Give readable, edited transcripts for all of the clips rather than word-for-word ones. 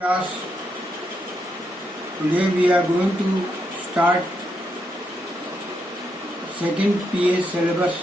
Class. Today we are going to start second PA syllabus.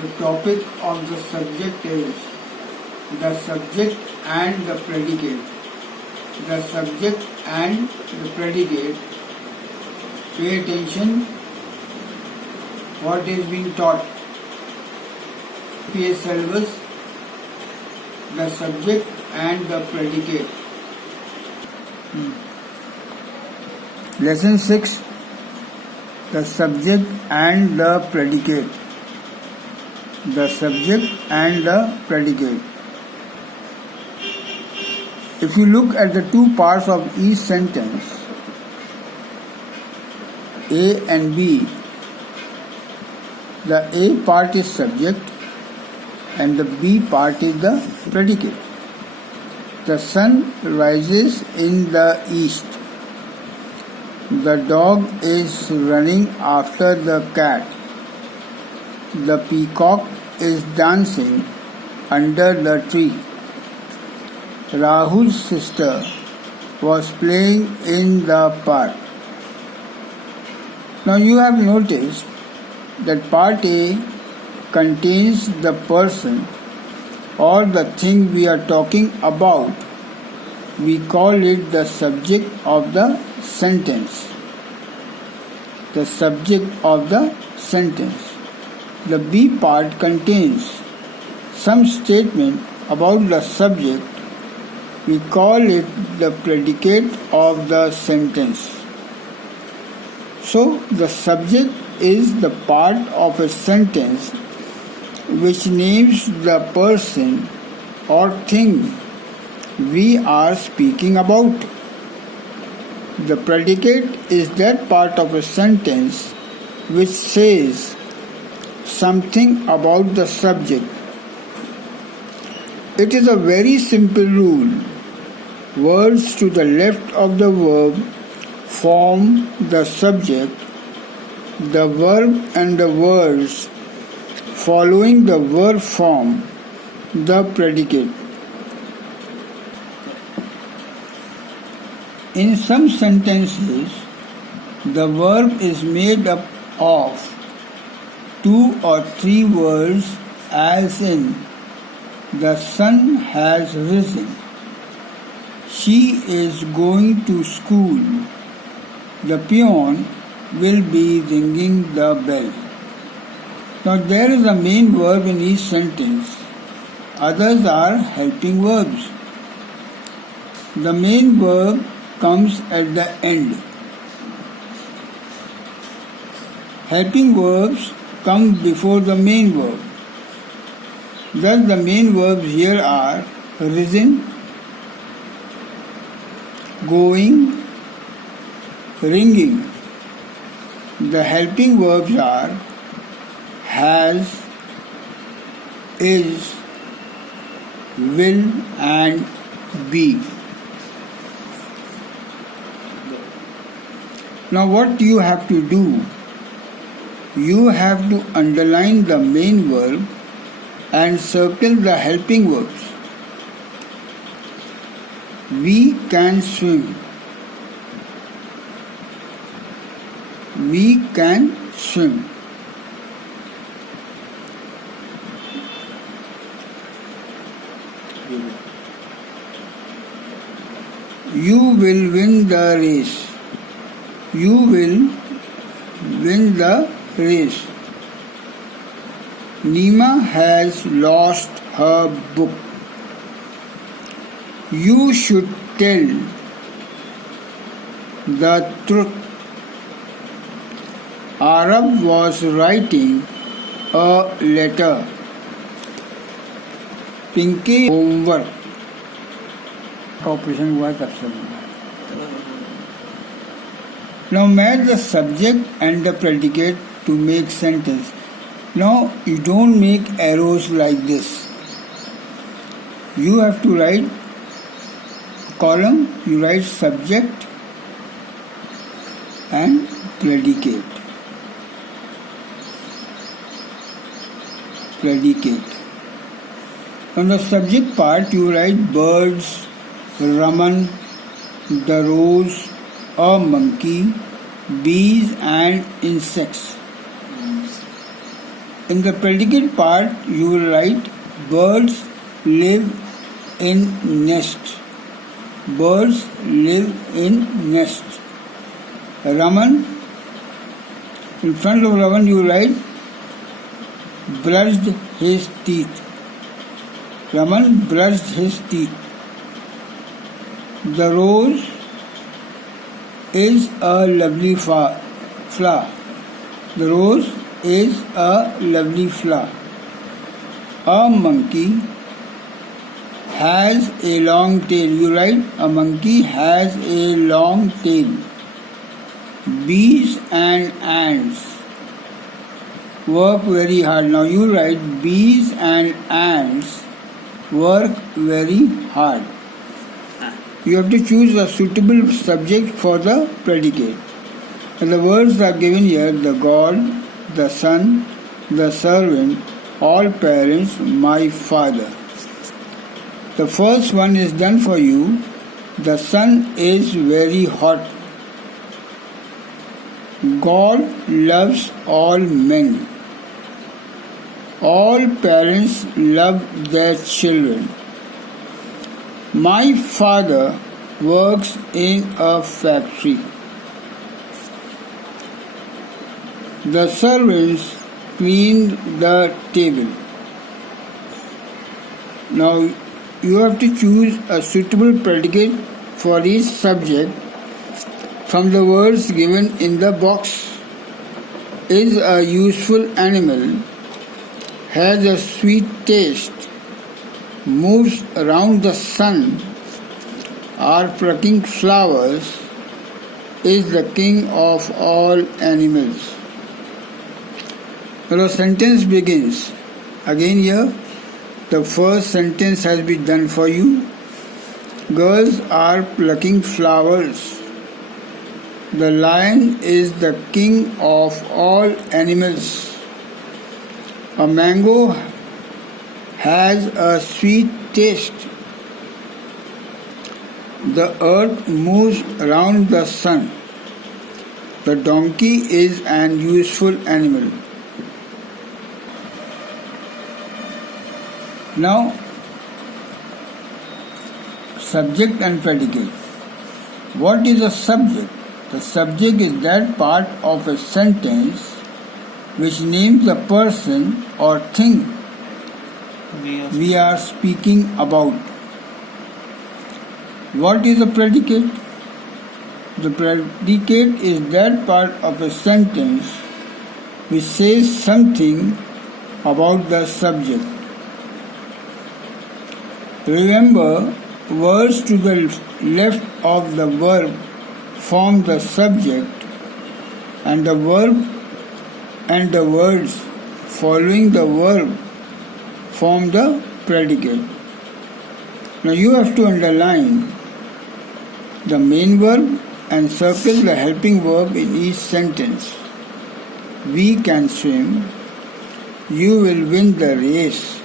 The topic of the subject is the subject and the predicate. The subject and the predicate. Pay attention what is being taught. PA syllabus. The subject and the predicate. Lesson 6. The subject and the predicate. The subject and the predicate. If you look at the two parts of each sentence, A and B, the A part is subject and the B part is the predicate. The sun rises in the east. The dog is running after the cat. The peacock is dancing under the tree. Rahul's sister was playing in the park. Now you have noticed that part A contains the person or the thing we are talking about. We call it the subject of the sentence. The subject of the sentence. The B part contains some statement about the subject. We call it the predicate of the sentence. So the subject is the part of a sentence which names the person or thing we are speaking about. The predicate is that part of a sentence which says something about the subject. It is a very simple rule. Words to the left of the verb form the subject. The verb and the words following the verb form the predicate. In some sentences, the verb is made up of 2 or 3 words, as in, the sun has risen. She is going to school. The peon will be ringing the bell. Now there is a main verb in each sentence. Others are helping verbs. The main verb comes at the end. Helping verbs come before the main verb. Thus the main verbs here are risen, going, ringing. The helping verbs are has, is, will and be. Now what you have to do? You have to underline the main verb and circle the helping verbs. We can swim. We can swim. You will win the race. You will win the race. Nima has lost her book. You should tell the truth. Arab was writing a letter. Pinky homework. Operation हुआ तब से. Now match the subject and the predicate to make sentence. Now you don't make arrows like this. You have to write column, you write subject and predicate. On the subject part, you write birds, Raman, the rose, a monkey, bees and insects. In the predicate part, you will write birds live in nest. Birds live in nest. Raman, in front of Raman you write brushed his teeth. Raman brushed his teeth. The rose is a lovely flower. The rose is a lovely flower. A monkey has a long tail. You write a monkey has a long tail. Bees and ants work very hard. Now you write bees and ants work very hard. You have to choose a suitable subject for the predicate. And the words are given here: the God, the Son, the servant, all parents, my Father. The first one is done for you. The sun is very hot. God loves all men. All parents love their children. My father works in a factory. The servants clean the table. Now you have to choose a suitable predicate for each subject from the words given in the box. Is a useful animal, has a sweet taste, moves around the sun, are plucking flowers, is the king of all animals. Now the sentence begins. Again here, the first sentence has been done for you. Girls are plucking flowers. The lion is the king of all animals. A mango has a sweet taste. The earth moves around the sun. The donkey is an useful animal. Now, subject and predicate. What is a subject? The subject is that part of a sentence which names the person or thing we are speaking about. What is a predicate? The predicate is that part of a sentence which says something about the subject. Remember, words to the left of the verb form the subject, and the verb and the words following the verb form the predicate. Now you have to underline the main verb and circle the helping verb in each sentence. We can swim. You will win the race.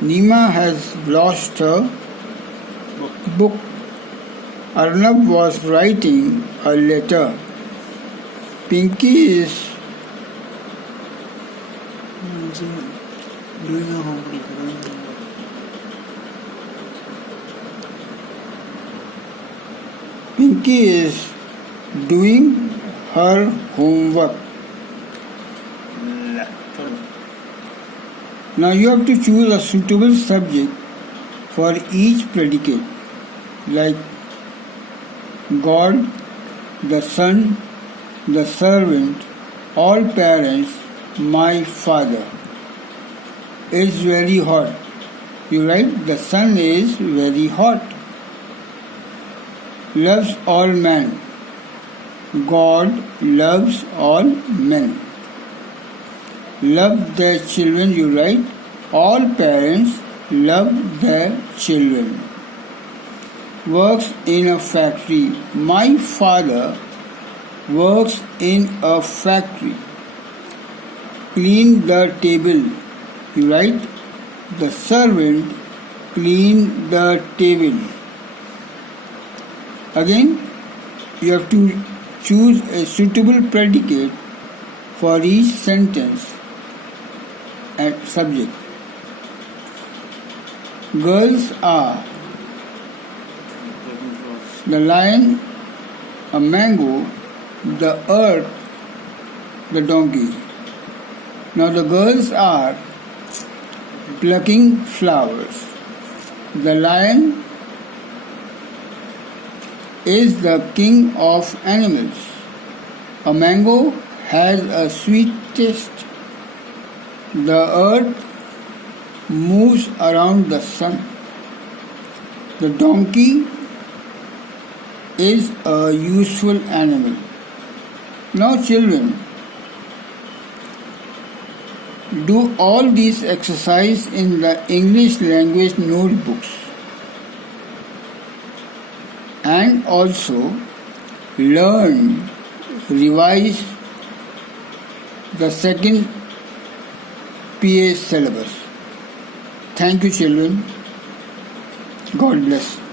Nima has lost her book. Arnab was writing a letter. Pinky is doing her homework. Pinky is doing her homework. Now you have to choose a suitable subject for each predicate, like God, the Son, the servant, all parents, my Father. It's very hot. You write, the sun is very hot. Loves all men. God loves all men. Love their children, you write, all parents love their children. Works in a factory. My father works in a factory. Clean the table. You write, The servant cleaned the table. Again, you have to choose a suitable predicate for each sentence and subject. Girls are the lion, a mango, the earth, the donkey. Now the girls are plucking flowers. The lion is the king of animals. A mango has a sweet taste. The earth moves around the sun. The donkey is a useful animal. Now children, do all these exercise in the English language notebooks and also learn, revise the second PA syllabus. Thank you children. God bless.